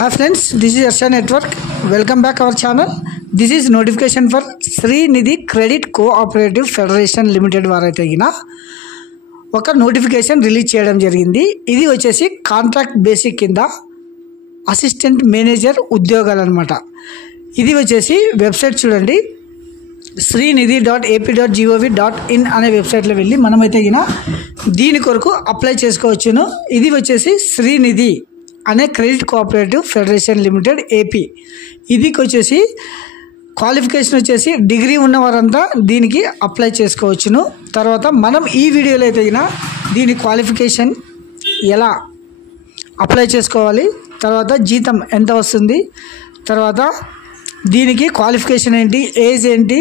Hi friends, this is Arsha Network. Welcome back our channel. This is notification for Srinidhi Credit Cooperative Federation Limited వారైతేగిన ఒక notification release చేయడం జరిగింది. ఇది వచ్చేసి contract basic కింద assistant manager ఉద్యోగాలు అన్నమాట. ఇది వచ్చేసి వెబ్సైట్ చూడండి, srinidhi.ap.gov.in అనే వెబ్సైట్లో వెళ్ళి మనమైతే గిన దీని కొరకు అప్లై చేసుకోవచ్చును. ఇది వచ్చేసి శ్రీనిధి అనే credit cooperative federation limited AP. ఇదికి వచ్చేసి క్వాలిఫికేషన్ వచ్చేసి డిగ్రీ ఉన్నవారంతా దీనికి అప్లై చేసుకోవచ్చును. తర్వాత మనం ఈ వీడియోలో అయితే గిన దీని క్వాలిఫికేషన్ ఎలా అప్లై చేసుకోవాలి, తర్వాత జీతం ఎంత వస్తుంది, తర్వాత దీనికి క్వాలిఫికేషన్ ఏంటి, ఏజ్ ఏంటి,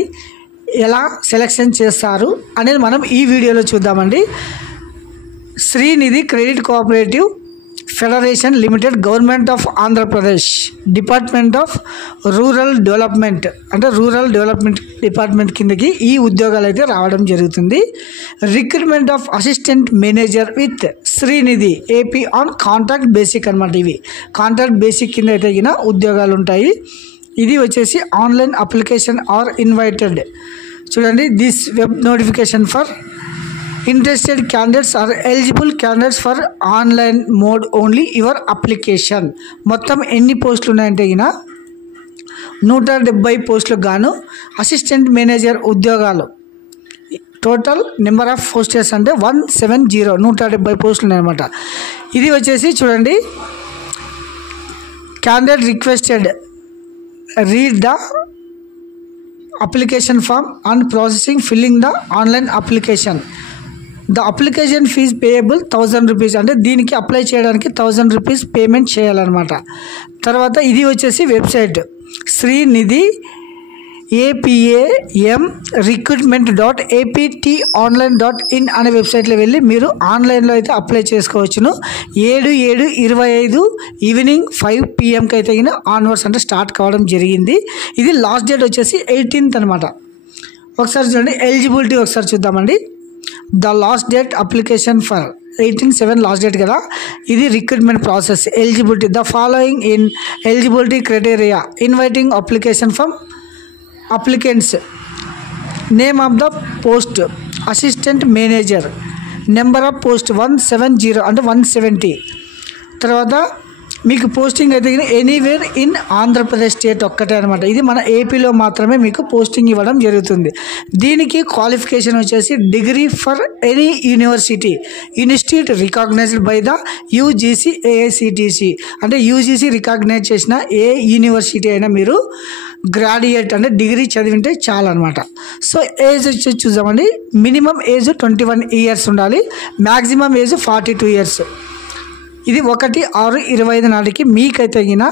ఎలా సెలెక్షన్ చేస్తారు అనేది మనం ఈ వీడియోలో చూద్దామండి. Srinidhi credit cooperative federation limited, government of Andhra Pradesh, department of rural development అంటే రూరల్ డెవలప్మెంట్ డిపార్ట్మెంట్ కిందకి ఈ ఉద్యోగాలు అయితే రావడం జరుగుతుంది. Recruitment of assistant manager with Srinidhi AP on contract basic అనమాట. ఇవి కాంట్రాక్ట్ బేసిక్ కింద అయితే గిన ఉద్యోగాలు ఉంటాయి. ఇది వచ్చేసి ఆన్లైన్ అప్లికేషన్ ఆర్ ఇన్వైటెడ్. చూడండి, this web notification for interested candidates are eligible candidates for online mode only your application. మొత్తం ఎన్ని పోస్టులు ఉన్నాయంటే గిన 170 పోస్టులకు గాను అసిస్టెంట్ మేనేజర్ ఉద్యోగాలు. టోటల్ నెంబర్ ఆఫ్ పోస్టెస్ అంటే 170, 170 పోస్టులు ఉన్నాయన్నమాట. ఇది వచ్చేసి చూడండి, candidate requested read the application form and processing filling the online application. The application fees payable 1000 rupees అంటే దీనికి అప్లై చేయడానికి 1000 రూపీస్ పేమెంట్ చేయాలన్నమాట. తర్వాత ఇది వచ్చేసి వెబ్సైట్ శ్రీనిధి APAM recruitment.apt.online.in అనే వెబ్సైట్లో వెళ్ళి మీరు ఆన్లైన్లో అయితే అప్లై చేసుకోవచ్చును. 7/7/25 ఈవినింగ్ 5 PM అయితే అయినా ఆన్వర్డ్స్ అంటే స్టార్ట్ కావడం జరిగింది. ఇది లాస్ట్ డేట్ వచ్చేసి 18th అనమాట. ఒకసారి చూడండి, ఎలిజిబిలిటీ ఒకసారి చూద్దామండి. The last date application for 18/7 last date కదా. ఇది recruitment process. Eligibility the following in eligibility criteria inviting application from applicants, name of the post assistant manager, number of post 170 అంటే 170. తర్వాత మీకు పోస్టింగ్ అయితే ఎనీవేర్ ఇన్ ఆంధ్రప్రదేశ్ స్టేట్ ఒక్కటే అనమాట. ఇది మన ఏపీలో మాత్రమే మీకు పోస్టింగ్ ఇవ్వడం జరుగుతుంది. దీనికి క్వాలిఫికేషన్ వచ్చేసి degree for any university institute recognised by the UGC AICTE అంటే యూజీసీ రికాగ్నైజ్ చేసిన ఏ యూనివర్సిటీ అయినా మీరు గ్రాడ్యుయేట్ అంటే డిగ్రీ చదివింటే చాలా అనమాట. సో ఏజ్ వచ్చి చూద్దామండి. మినిమం ఏజ్ 21 years ఉండాలి, మ్యాక్సిమం ఏజ్ 42 years. ఇది 1/6/25 నాటికి మీకైతే గిన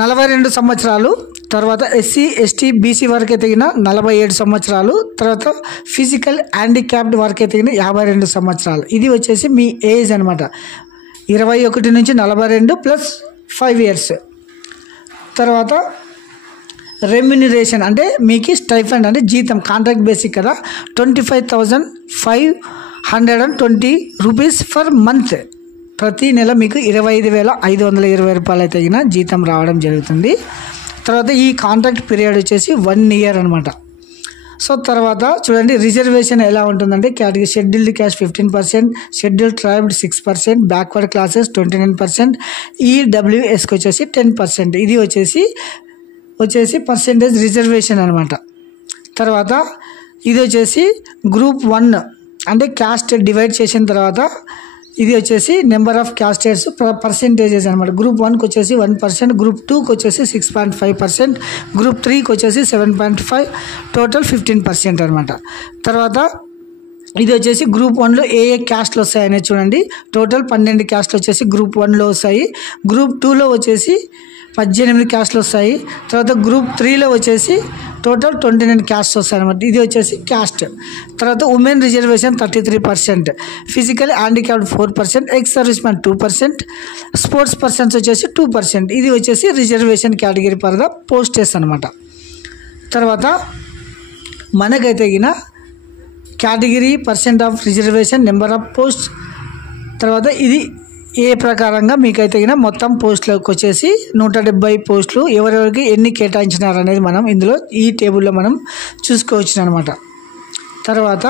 42 సంవత్సరాలు. తర్వాత SC ST BC వరకు అయితే గిన 47 సంవత్సరాలు. తర్వాత ఫిజికల్ హ్యాండిక్యాప్డ్ వరకు అయితే గిన 52 సంవత్సరాలు. ఇది వచ్చేసి మీ ఏజ్ అనమాట. 21 నుంచి 42 ప్లస్ 5 years. తర్వాత రెమ్యునరేషన్ అంటే మీకు స్టైఫండ్ అంటే జీతం, కాంట్రాక్ట్ బేసిక్ కదా, 25,520 రూపీస్ ఫర్ మంత్. ప్రతి నెల మీకు 25,520 రూపాయలు అయితే అయినా జీతం రావడం జరుగుతుంది. తర్వాత ఈ కాంట్రాక్ట్ పీరియడ్ వచ్చేసి 1 year అనమాట. సో తర్వాత చూడండి, రిజర్వేషన్ ఎలా ఉంటుందంటే category scheduled caste 15%, scheduled tribe 6%, backward classes 29%, ఈడబ్ల్యూఎస్కి వచ్చేసి 10%. ఇది వచ్చేసి పర్సెంటేజ్ రిజర్వేషన్ అనమాట. తర్వాత ఇది వచ్చేసి గ్రూప్ 1 అంటే క్యాస్ట్ డివైడ్ చేసిన తర్వాత ఇది వచ్చేసి నెంబర్ ఆఫ్ క్యాస్టర్స్ పర్సెంటేజెస్ అనమాట. గ్రూప్ 1కి వచ్చేసి 1%, గ్రూప్ 2కి వచ్చేసి 6.5%, గ్రూప్ 3కి వచ్చేసి 7.5%, టోటల్ 15% అనమాట. తర్వాత ఇది వచ్చేసి గ్రూప్ 1లో ఏ క్యాస్ట్లు వస్తాయనేది చూడండి. టోటల్ 12 క్యాస్ట్లు వచ్చేసి గ్రూప్ 1లో వస్తాయి. గ్రూప్ 2లో వచ్చేసి 18 క్యాస్ట్లు వస్తాయి. తర్వాత గ్రూప్ 3లో వచ్చేసి టోటల్ 29 క్యాస్ట్ వస్తాయి అనమాట. ఇది వచ్చేసి క్యాస్ట్. తర్వాత women reservation 33%, physical handicapped 4%, ex service man 2%, sports persons వచ్చేసి 2%. ఇది వచ్చేసి reservation category for the posts అనమాట. తర్వాత మనకైతే గిన category, percent of reservation, number of post, తర్వాత ఇది ఏ ప్రకారంగా మీకైతే మొత్తం పోస్టులకు వచ్చేసి 170 పోస్టులు ఎవరెవరికి ఎన్ని కేటాయించినారు అనేది మనం ఇందులో ఈ టేబుల్లో మనం చూసుకోవచ్చు అనమాట. తర్వాత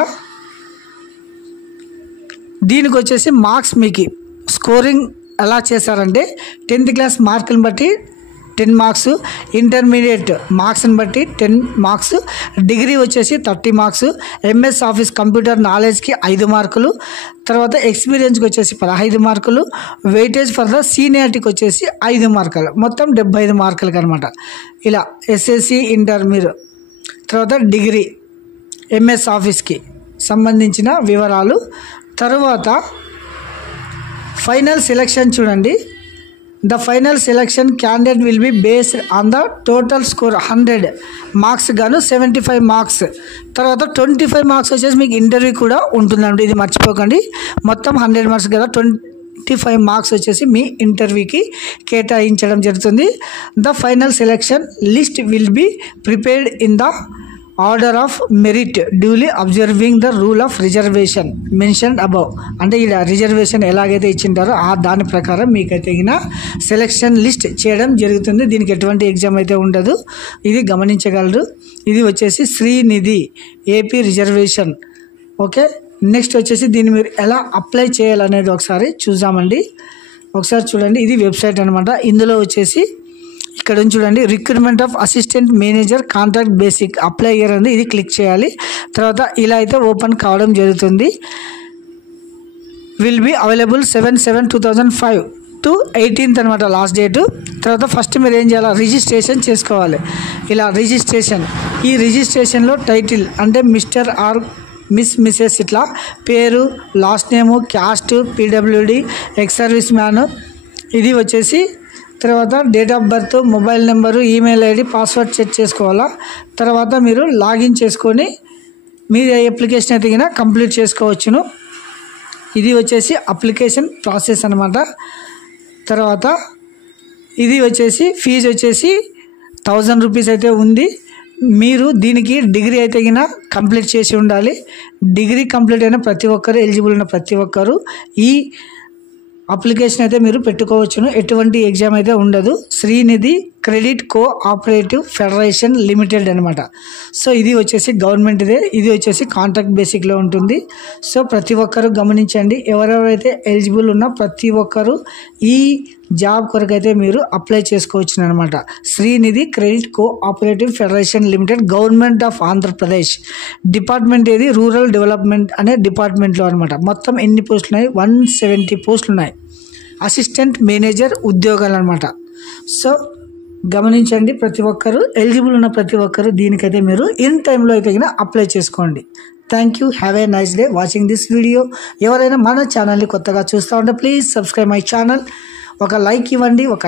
దీనికి వచ్చేసి మార్క్స్ మీకు స్కోరింగ్ ఎలా చేశారంటే 10th క్లాస్ మార్కులను బట్టి 10 మార్క్స్, ఇంటర్మీడియట్ మార్క్స్ని బట్టి 10 మార్క్స్, డిగ్రీ వచ్చేసి 30 మార్క్స్, ఎంఎస్ ఆఫీస్ కంప్యూటర్ నాలెడ్జ్కి 5 మార్కులు, తర్వాత ఎక్స్పీరియన్స్కి వచ్చేసి 15 మార్కులు, వెయిటేజ్ ఫర్ ద సీనియారిటీకి వచ్చేసి 5 మార్కులు, మొత్తం 75 మార్కులకి అనమాట. ఇలా ఎస్ఎస్సి, ఇంటర్మీడియట్, తర్వాత డిగ్రీ, ఎంఎస్ ఆఫీస్కి సంబంధించిన వివరాలు. తర్వాత ఫైనల్ సెలెక్షన్ చూడండి. The final selection candidate will be based on the total score 100 marks గాను 75 మార్క్స్, తర్వాత 25 మార్క్స్ వచ్చేసి మీకు ఇంటర్వ్యూ కూడా ఉంటుందండి. ఇది మర్చిపోకండి. మొత్తం 100 మార్క్స్ కదా, 25 మార్క్స్ వచ్చేసి మీ ఇంటర్వ్యూకి కేటాయించడం జరుగుతుంది. The final selection list will be prepared in the order of merit duly observing the rule of reservation mention above. అంటే ఇలా రిజర్వేషన్ ఎలాగైతే ఇచ్చింటారో దాని ప్రకారం మీకైతే సెలెక్షన్ లిస్ట్ చేయడం జరుగుతుంది. దీనికి ఎటువంటి ఎగ్జామ్ అయితే ఉండదు, ఇది గమనించగలరు. ఇది వచ్చేసి Srinidhi AP reservation. Okay, next వచ్చేసి దీన్ని మీరు ఎలా అప్లై చేయాలనేది ఒకసారి చూద్దామండి. ఒకసారి చూడండి, ఇది వెబ్సైట్ అనమాట. ఇందులో వచ్చేసి ఇక్కడ నుంచి చూడండి, recruitment of assistant manager contract basic apply year ఉంది, ఇది క్లిక్ చేయాలి. తర్వాత ఇలా అయితే ఓపెన్ కావడం జరుగుతుంది. Will be available 7/7/2005 to 18th అనమాట లాస్ట్ డేటు. తర్వాత ఫస్ట్ మీరు ఏం చేయాలి, రిజిస్ట్రేషన్ చేసుకోవాలి. ఇలా రిజిస్ట్రేషన్, ఈ రిజిస్ట్రేషన్లో టైటిల్ అంటే మిస్టర్ ఆర్ మిస్సెస్ ఇట్లా పేరు, లాస్ట్ నేము, caste, PWD, ex service man, ఇది వచ్చేసి తర్వాత date of birth, mobile number, email ID, password set చేసుకోవాలా. తర్వాత మీరు లాగిన్ చేసుకొని మీరు అప్లికేషన్ అయితే కంప్లీట్ చేసుకోవచ్చును. ఇది వచ్చేసి అప్లికేషన్ ప్రాసెస్ అనమాట. తర్వాత ఇది వచ్చేసి ఫీజు వచ్చేసి 1000 రూపీస్ అయితే ఉంది. మీరు దీనికి డిగ్రీ అయితే కంప్లీట్ చేసి ఉండాలి. డిగ్రీ కంప్లీట్ అయిన ప్రతి ఒక్కరు, ఎలిజిబుల్ ఉన్న ప్రతి ఒక్కరు ఈ అప్లికేషన్ అయితే మీరు పెట్టుకోవచ్చును. ఎటువంటి ఎగ్జామ్ అయితే ఉండదు. Srinidhi credit cooperative federation limited అనమాట. సో ఇది వచ్చేసి గవర్నమెంట్ ఇదే, ఇది వచ్చేసి కాంట్రాక్ట్ బేసిక్లో ఉంటుంది. సో ప్రతి ఒక్కరు గమనించండి, ఎవరెవరైతే ఎలిజిబుల్ ఉన్న ప్రతి ఒక్కరు ఈ జాబ్ కొరకైతే మీరు అప్లై చేసుకోవచ్చు అనమాట. Srinidhi credit cooperative federation limited, government of Andhra Pradesh. Department ఏది, రూరల్ డెవలప్మెంట్ అనే డిపార్ట్మెంట్లో అనమాట. మొత్తం ఎన్ని పోస్టులు ఉన్నాయి, 170 పోస్టులు ఉన్నాయి. అసిస్టెంట్ మేనేజర్ ఉద్యోగాలు అనమాట. సో గమనించండి, ప్రతి ఒక్కరు ఎలిజిబుల్ ఉన్న ప్రతి ఒక్కరు దీనికైతే మీరు ఇన్ టైంలో అయితే అప్లై చేసుకోండి. Thank you, have a nice day watching this video. ఎవరైనా మన ఛానల్ని కొత్తగా చూస్తూ ఉంటే ప్లీజ్ సబ్స్క్రైబ్ మై ఛానల్. ఒక లైక్ ఇవ్వండి, ఒక